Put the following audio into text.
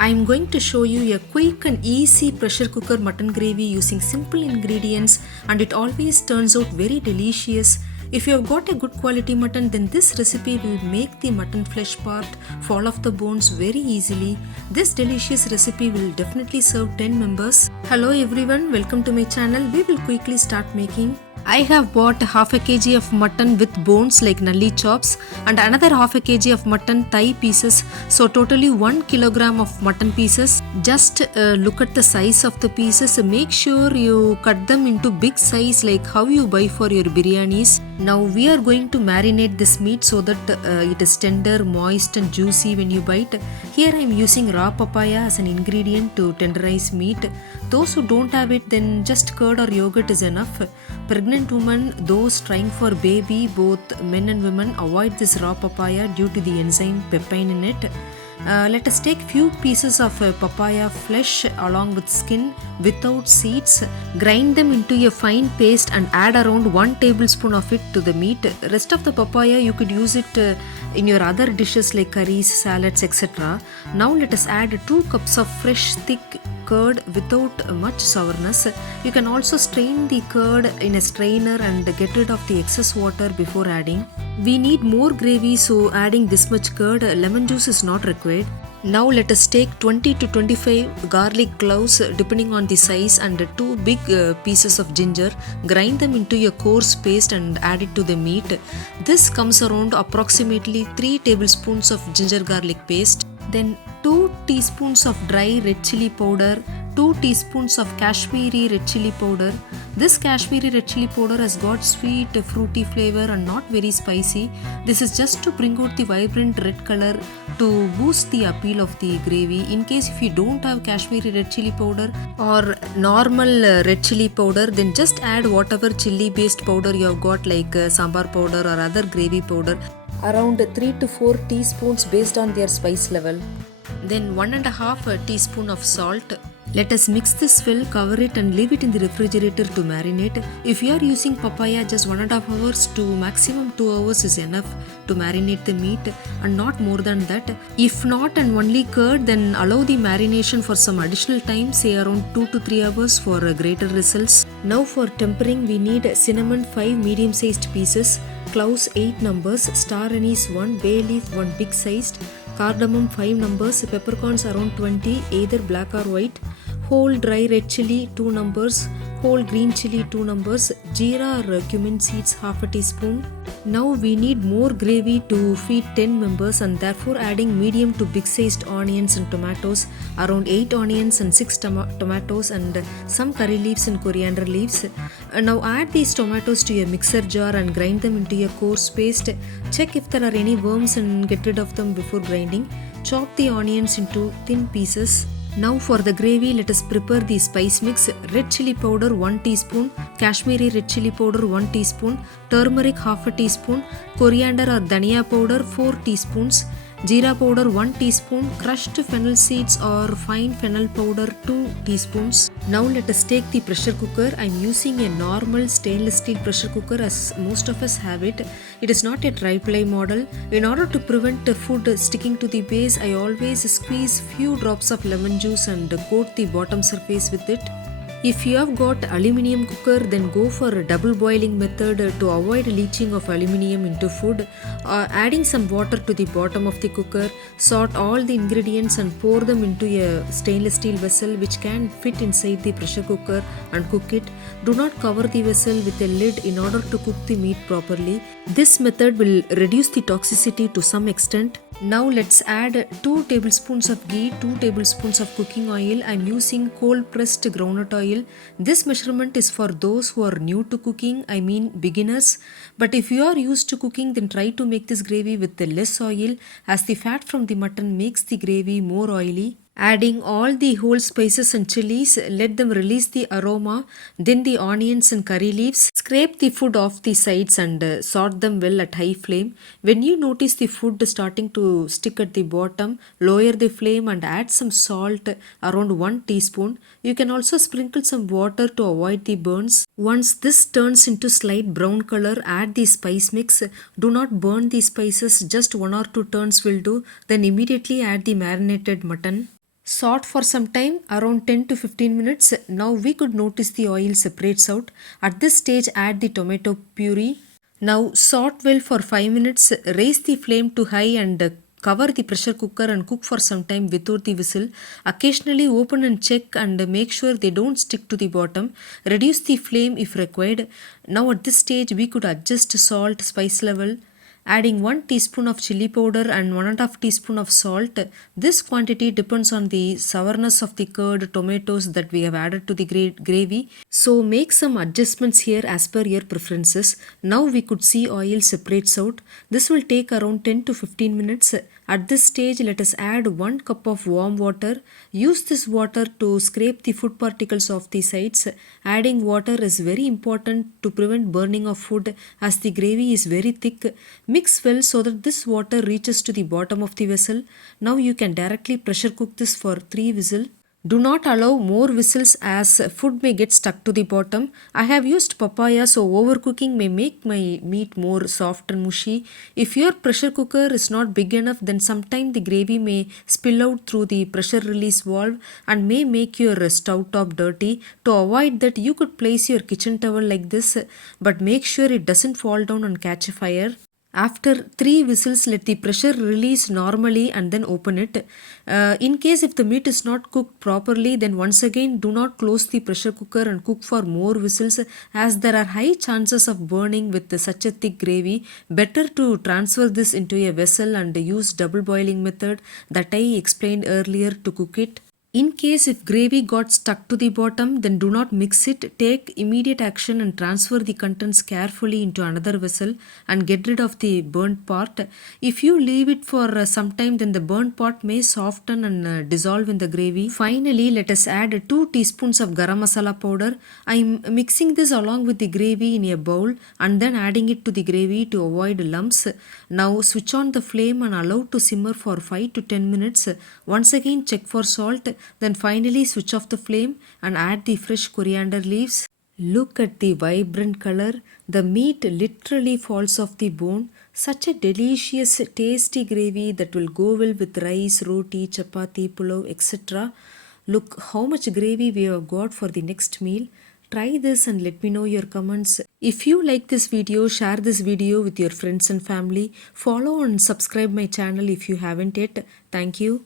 I'm going to show you a quick and easy pressure cooker mutton gravy using simple ingredients, and it always turns out very delicious. If you have got a good quality mutton, then this recipe will make the mutton flesh part fall off the bones very easily. This delicious recipe will definitely serve 10 members. Hello everyone, welcome to my channel. We will quickly start making. I have bought half a kg of mutton with bones like Nalli chops and another half a kg of mutton thigh pieces. So totally 1 kilogram of mutton pieces. Just look at the size of the pieces. Make sure you cut them into big size like how you buy for your biryanis. Now we are going to marinate this meat so that it is tender, moist and juicy when you bite. Here I am using raw papaya as an ingredient to tenderize meat. Those who don't have it, then just curd or yogurt is enough. Pregnant women, those trying for baby, both men and women, avoid this raw papaya due to the enzyme peptine in it. Let us take few pieces of papaya flesh along with skin without seeds, grind them into a fine paste and add around 1 tablespoon of it to the meat. Rest of the papaya you could use it in your other dishes like curries, salads, etc. Now let us add 2 cups of fresh thick curd without much sourness. You can also strain the curd in a strainer and get rid of the excess water before adding. We need more gravy, so adding this much curd, lemon juice is not required. Now let us take 20 to 25 garlic cloves depending on the size and 2 big pieces of ginger. Grind them into a coarse paste and add it to the meat. This comes around approximately 3 tablespoons of ginger garlic paste. Then 2 teaspoons of dry red chili powder, 2 teaspoons of Kashmiri red chili powder. This Kashmiri red chili powder has got sweet, fruity flavor and not very spicy. This is just to bring out the vibrant red color to boost the appeal of the gravy. In case if you don't have Kashmiri red chili powder or normal red chili powder, then just add whatever chili based powder you have got like sambar powder or other gravy powder. Around 3 to 4 teaspoons based on their spice level. Then 1.5 teaspoon of salt. Let us mix this well, cover it and leave it in the refrigerator to marinate. If you are using papaya, just 1.5 hours to maximum 2 hours is enough to marinate the meat and not more than that. If not and only curd, then allow the marination for some additional time, say around 2 to 3 hours for greater results. Now for tempering, we need cinnamon 5 medium sized pieces, cloves 8 numbers, star anise 1, bay leaf 1 big sized, cardamom 5 numbers, peppercorns around 20, either black or white, whole dry red chili 2 numbers, whole green chili 2 numbers, jeera or cumin seeds half a teaspoon. Now we need more gravy to feed 10 members and therefore adding medium to big sized onions and tomatoes, around 8 onions and 6 tomatoes and some curry leaves and coriander leaves. Now add these tomatoes to a mixer jar and grind them into a coarse paste. Check if there are any worms and get rid of them before grinding. Chop the onions into thin pieces. Now for the gravy, let us prepare the spice mix. Red chili powder 1 teaspoon, Kashmiri red chili powder 1 teaspoon, turmeric half a teaspoon, coriander or dhania powder 4 teaspoons, jeera powder 1 teaspoon, crushed fennel seeds or fine fennel powder 2 teaspoons. Now let us take the pressure cooker. I am using a normal stainless steel pressure cooker as most of us have it. It is not a tri-ply model. In order to prevent the food sticking to the base, I always squeeze few drops of lemon juice and coat the bottom surface with it. If you have got aluminium cooker, then go for a double boiling method to avoid leaching of aluminium into food. Adding some water to the bottom of the cooker, sort all the ingredients and pour them into a stainless steel vessel which can fit inside the pressure cooker and cook it. Do not cover the vessel with a lid in order to cook the meat properly. This method will reduce the toxicity to some extent. Now let's add 2 tablespoons of ghee, 2 tablespoons of cooking oil. I am using cold pressed groundnut oil. This measurement is for those who are new to cooking, I mean beginners. But if you are used to cooking, then try to make this gravy with less oil as the fat from the mutton makes the gravy more oily. Adding all the whole spices and chilies, let them release the aroma, then the onions and curry leaves. Scrape the food off the sides and sort them well at high flame. When you notice the food starting to stick at the bottom, lower the flame and add some salt, around 1 teaspoon. You can also sprinkle some water to avoid the burns. Once this turns into slight brown color, add the spice mix. Do not burn the spices, just 1 or 2 turns will do. Then immediately add the marinated mutton. Saute for some time, around 10 to 15 minutes. Now we could notice the oil separates out. At this stage, add the tomato puree. Now saute well for 5 minutes. Raise the flame to high and cover the pressure cooker and cook for some time without the whistle. Occasionally open and check and make sure they don't stick to the bottom. Reduce the flame if required. Now at this stage we could adjust salt, spice level, adding 1 teaspoon of chili powder and 1.5 teaspoon of salt. This quantity depends on the sourness of the curd, tomatoes that we have added to the gravy. So make some adjustments here as per your preferences. Now we could see oil separates out. This will take around 10 to 15 minutes. At this stage, let us add 1 cup of warm water. Use this water to scrape the food particles off the sides. Adding water is very important to prevent burning of food as the gravy is very thick. Mix well so that this water reaches to the bottom of the vessel. Now you can directly pressure cook this for 3 whistles. Do not allow more whistles as food may get stuck to the bottom. I have used papaya, so overcooking may make my meat more soft and mushy. If your pressure cooker is not big enough, then sometimes the gravy may spill out through the pressure release valve and may make your stove top dirty. To avoid that, you could place your kitchen towel like this, but make sure it doesn't fall down and catch fire. After 3 whistles, let the pressure release normally and then open it. In case if the meat is not cooked properly, then once again do not close the pressure cooker and cook for more whistles as there are high chances of burning with such a thick gravy. Better to transfer this into a vessel and use double boiling method that I explained earlier to cook it. In case if gravy got stuck to the bottom, then do not mix it. Take immediate action and transfer the contents carefully into another vessel and get rid of the burnt part. If you leave it for some time, then the burnt part may soften and dissolve in the gravy. Finally, let us add 2 teaspoons of garam masala powder. I am mixing this along with the gravy in a bowl and then adding it to the gravy to avoid lumps. Now switch on the flame and allow to simmer for 5 to 10 minutes. Once again check for salt. Then finally switch off the flame and add the fresh coriander leaves. Look at the vibrant color. The meat literally falls off the bone. Such a delicious, tasty gravy that will go well with rice, roti, chapati, pulao, etc. Look how much gravy we have got for the next meal. Try this and let me know your comments. If you like this video, share this video with your friends and family. Follow and subscribe my channel if you haven't yet. Thank you.